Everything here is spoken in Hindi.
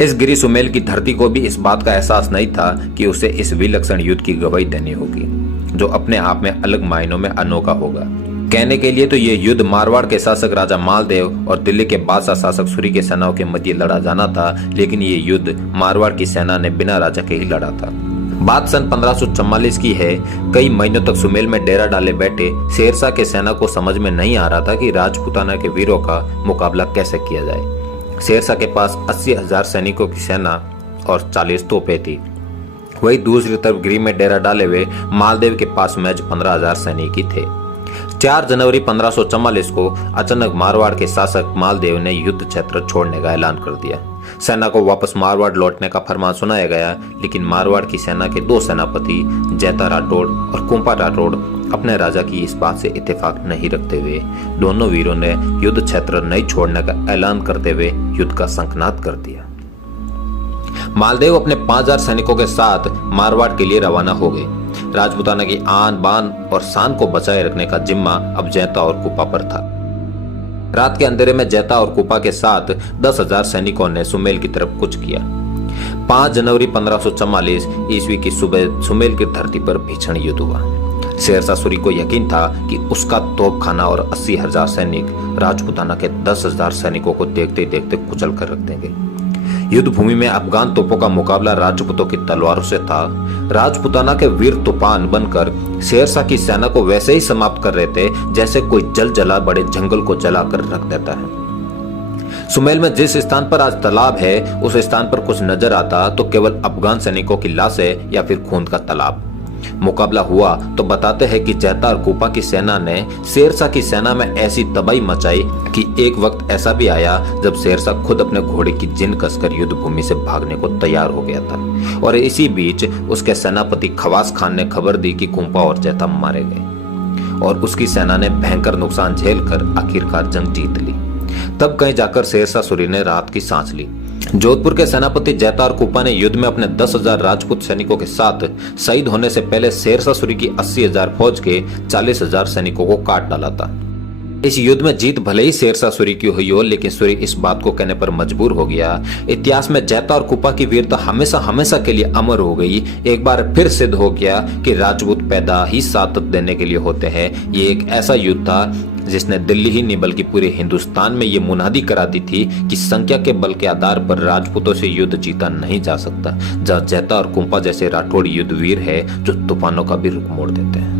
इस गिरी सुमेल की धरती को भी इस बात का एहसास नहीं था कि उसे इस विलक्षण युद्ध की गवाही देनी होगी, जो अपने आप में अलग मायनों में अनोखा होगा। कहने के लिए तो ये युद्ध मारवाड़ के शासक राजा मालदेव और दिल्ली के बादशाह शासक सूरी की सेनाओं के मध्य लड़ा जाना था, लेकिन ये युद्ध मारवाड़ की सेना ने बिना राजा के ही लड़ा था। बात सन 1544 की है। कई महीनों तक सुमेल में डेरा डाले बैठे शेरशाह के सेना को समझ में नहीं आ रहा था कि राजपूताना के वीरों का मुकाबला कैसे किया जाए। शेरशाह के पास 80,000 सैनिकों की सेना और 40 तोपें थी। वही दूसरी तरफ गिरी में डेरा डाले हुए मालदेव के पास महज 15,000 सैनिक ही थे। 4 जनवरी 1544 को अचानक मारवाड़ के शासक मालदेव ने युद्ध क्षेत्र छोड़ने का ऐलान कर दिया। सेना को वापस मारवाड़ लौटने का फरमान सुनाया गया, लेकिन मारवाड़ की सेना के 2 सेनापति जैता राठौड़ और कुंपा राठौड़ अपने राजा की इस बात से इत्तेफाक नहीं रखते हुए दोनों वीरों ने युद्ध क्षेत्र नहीं छोड़ने का ऐलान करते हुए युद्ध का शंखनाद कर दिया। मालदेव अपने 5,000 सैनिकों के साथ मारवाड़ के लिए रवाना हो गए। राजपूताना की आन बान और शान को बचाए रखने का जिम्मा अब जैता और कुपा पर था। रात के अंधेरे में जैता और कुपा के साथ 10,000 सैनिकों ने सुमेल की तरफ कूच किया। 5 जनवरी 1544 ईस्वी की सुबह सुमेल की धरती पर भीषण युद्ध हुआ। शेरशाह सूरी को यकीन था कि उसका तोपखाना और 80,000 सैनिक राजपूताना के 10,000 सैनिकों को देखते देखते कुचल कर रख देंगे। युद्ध भूमि में अफगान तोपों का मुकाबला राजपूतों की तलवारों से था। राजपूताना के वीर तूफान बनकर शेरशाह की सेना को वैसे ही समाप्त कर रहे थे जैसे कोई जल जला बड़े जंगल को जलाकर रख देता है। सुमेल में जिस स्थान पर आज तालाब है, उस स्थान पर कुछ नजर आता तो केवल अफगान सैनिकों की लाशें या फिर खून का तालाब। मुकाबला हुआ तो बताते हैं कि जैता और कुपा की सेना ने शेरशाह की सेना में ऐसी तबाही मचाई कि एक वक्त ऐसा भी आया जब शेरशाह खुद अपने घोड़े की जिन कसकर युद्ध भूमि से भागने को तैयार हो गया था। और इसी बीच उसके सेनापति खवास खान ने खबर दी कि कुंपा और जैता मारे गए और उसकी सेना ने भयंकर नुकसान झेलकर आखिरकार जंग जीत ली। तब कहीं जाकर शेरशाह सूरी ने राहत की सांस ली। जोधपुर के सेनापति जैता और कुपा ने युद्ध में अपने 10,000 राजपूत सैनिकों के साथ शहीद होने से पहले शेरशाह सूरी की 80,000 फौज के 40,000 सैनिकों को काट डाला था। इस युद्ध में जीत भले ही शेरशाह सूरी की हुई हो, लेकिन सूरी इस बात को कहने पर मजबूर हो गया। इतिहास में जैता और कुपा की वीरता हमेशा हमेशा के लिए अमर हो गई। एक बार फिर सिद्ध हो गया कि राजपूत पैदा ही साथ देने के लिए होते हैं। ये एक ऐसा युद्ध था जिसने दिल्ली ही नहीं बल्कि पूरे हिंदुस्तान में ये मुनादी करा दी थी कि संख्या के बल के आधार पर राजपूतों से युद्ध जीता नहीं जा सकता। जहाँ जैता और कुंपा जैसे राठौड़ युद्धवीर है जो तूफानों का भी रुख मोड़ देते हैं।